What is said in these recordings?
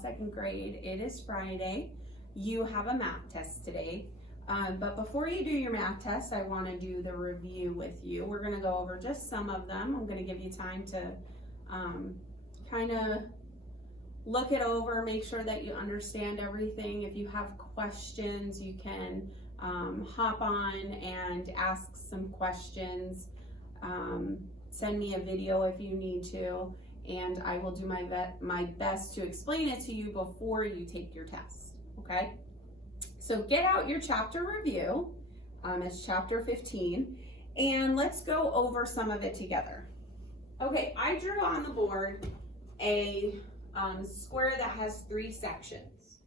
second grade. It is Friday. You have a math test today. But before you do your math test, I want to do the review with you. We're going to go over just some of them. I'm going to give you time to kind of look it over, make sure that you understand everything. If you have questions, you can hop on and ask some questions. Send me a video if you need to, and I will do my best to explain it to you before you take your test, okay? So get out your chapter review. It's chapter 15, and let's go over some of it together. Okay, I drew on the board a square that has 3 sections,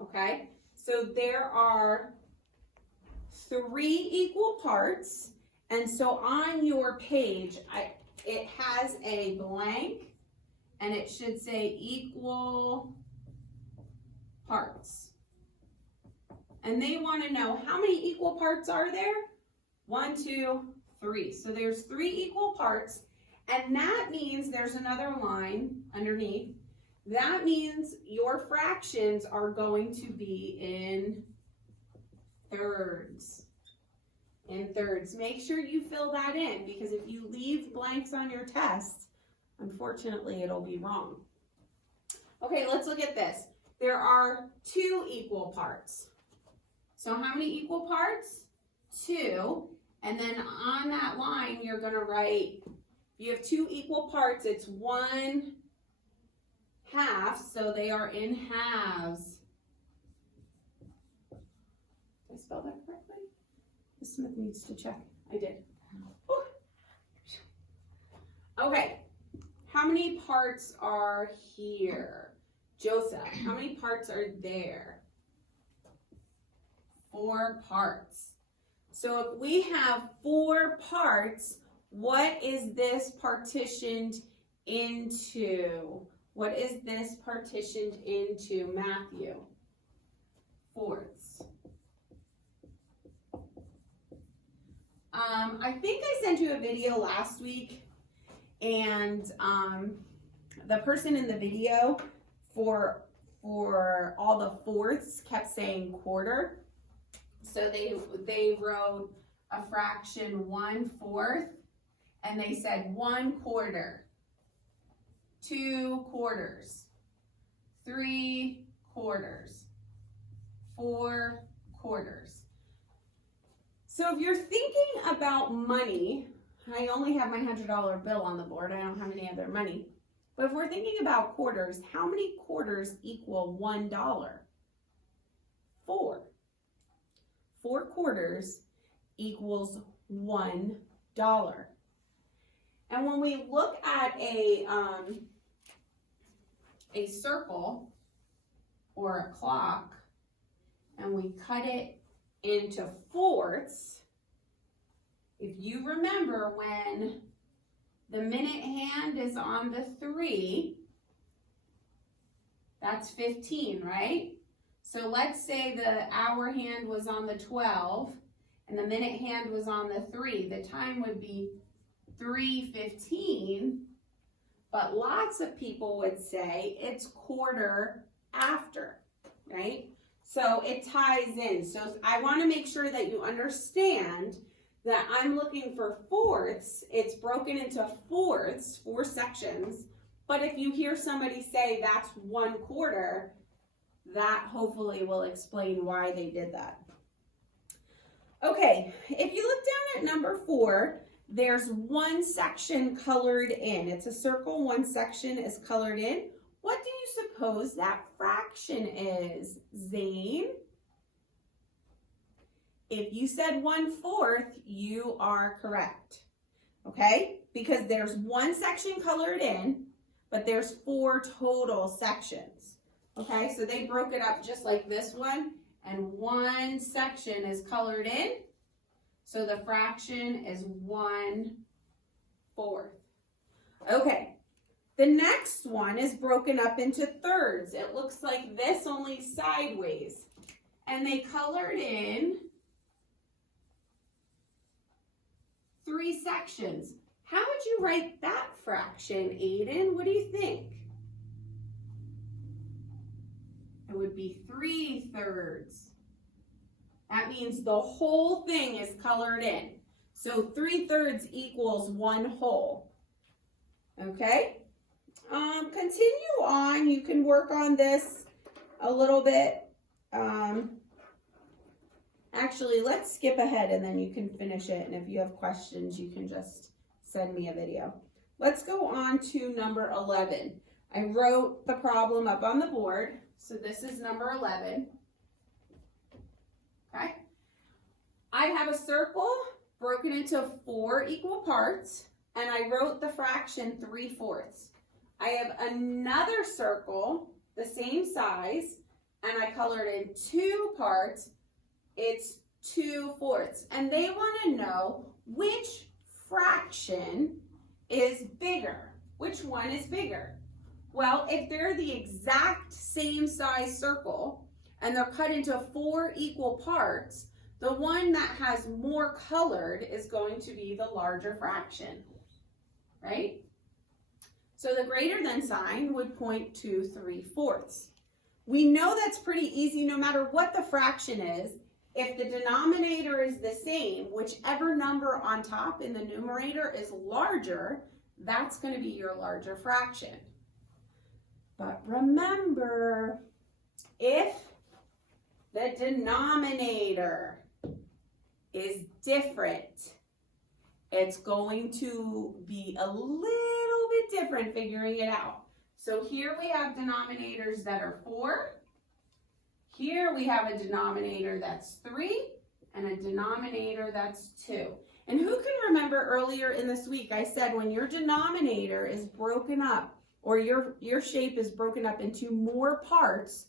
okay? So there are 3 equal parts, and so on your page, it has a blank, and it should say equal parts. And they want to know how many equal parts are there? 1, 2, 3. So there's 3 equal parts, and that means there's another line underneath. That means your fractions are going to be in thirds. Make sure you fill that in, because if you leave blanks on your test, unfortunately, it'll be wrong. Okay, let's look at this. There are 2 equal parts. So how many equal parts? 2. And then on that line, you're going to write, if you have 2 equal parts, it's 1/2. So they are in halves. Did I spell that correctly? Ms. Smith needs to check. I did. Whew. Okay. How many parts are here? Joseph, how many parts are there? 4 parts. So if we have 4 parts, what is this partitioned into? What is this partitioned into, Matthew? Fourths. I think I sent you a video last week, and the person in the video for all the fourths kept saying quarter. So they wrote a fraction 1/4, and they said 1/4, 2 quarters, 3 quarters, 4 quarters. So if you're thinking about money, I only have my $100 bill on the board. I don't have any other money. But if we're thinking about quarters, how many quarters equal $1? 4. 4 quarters equals $1. And when we look at a circle or a clock, and we cut it into fourths, if you remember, when the minute hand is on the 3, that's 15, right? So let's say the hour hand was on the 12 and the minute hand was on the 3. The time would be 3:15, but lots of people would say it's quarter after, right? So it ties in. So I want to make sure that you understand that I'm looking for fourths. It's broken into fourths, 4 sections. But if you hear somebody say that's 1/4, that hopefully will explain why they did that. Okay, if you look down at number 4, there's 1 section colored in. It's a circle, 1 section is colored in. What do you suppose that fraction is, Zane? If you said 1/4, you are correct, okay? Because there's 1 section colored in, but there's 4 total sections, okay? So they broke it up just like this one, and 1 section is colored in, so the fraction is 1/4. Okay. The next one is broken up into thirds. It looks like this, only sideways. And they colored in 3 sections. How would you write that fraction, Aiden? What do you think? would be 3/3. That means the whole thing is colored in. So 3/3 equals 1 whole. Okay? Continue on. You can work on this a little bit. Actually, let's skip ahead and then you can finish it. And if you have questions, you can just send me a video. Let's go on to number 11. I wrote the problem up on the board. So this is number 11. Okay. I have a circle broken into 4 equal parts, and I wrote the fraction 3/4. I have another circle, the same size, and I colored in 2 parts. It's 2/4. And they want to know which fraction is bigger. Which one is bigger? Well, if they're the exact same size circle and they're cut into 4 equal parts, the one that has more colored is going to be the larger fraction, right? So the greater than sign would point to 3/4. We know that's pretty easy no matter what the fraction is. If the denominator is the same, whichever number on top in the numerator is larger, that's going to be your larger fraction. But remember, if the denominator is different, it's going to be a little bit different figuring it out. So here we have denominators that are 4. Here we have a denominator that's 3 and a denominator that's 2. And who can remember earlier in this week I said when your denominator is broken up or your shape is broken up into more parts,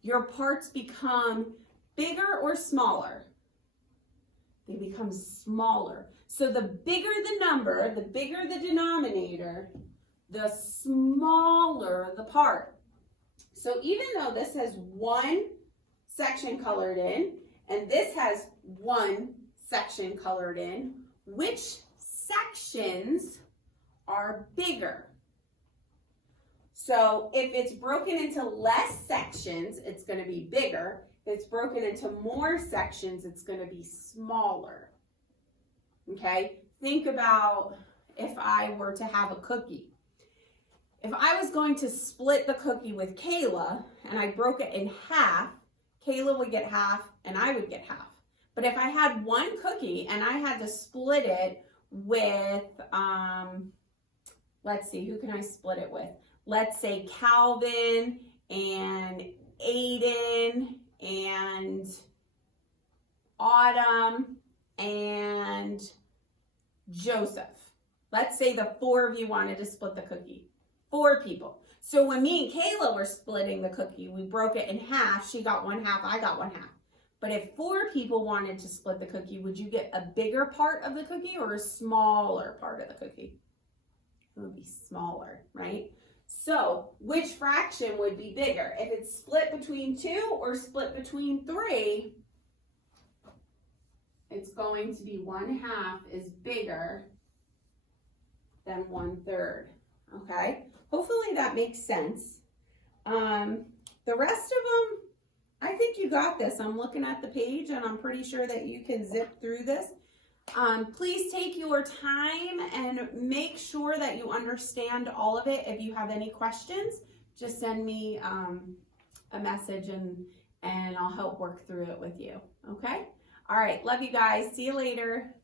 your parts become bigger or smaller? They become smaller. So the bigger the number, the bigger the denominator, the smaller the part. So even though this has 1 section colored in, and this has 1 section colored in, which sections are bigger? So if it's broken into less sections, it's going to be bigger. If it's broken into more sections, it's going to be smaller. Okay? Think about if I were to have a cookie. If I was going to split the cookie with Kayla and I broke it in half, Kayla would get half and I would get half. But if I had 1 cookie and I had to split it with, let's see, who can I split it with? Let's say Calvin and Aiden and Autumn and Joseph. Let's say the 4 of you wanted to split the cookie. 4 people. So when me and Kayla were splitting the cookie, we broke it in half. She got 1/2, I got 1/2. But if 4 people wanted to split the cookie, would you get a bigger part of the cookie or a smaller part of the cookie? It would be smaller, right? So which fraction would be bigger? If it's split between 2 or split between 3, it's going to be 1/2 is bigger than 1/3, okay? Hopefully that makes sense. The rest of them, I think you got this. I'm looking at the page and I'm pretty sure that you can zip through this. Please take your time and make sure that you understand all of it. If you have any questions, just send me a message and I'll help work through it with you, okay? All right, love you guys. See you later.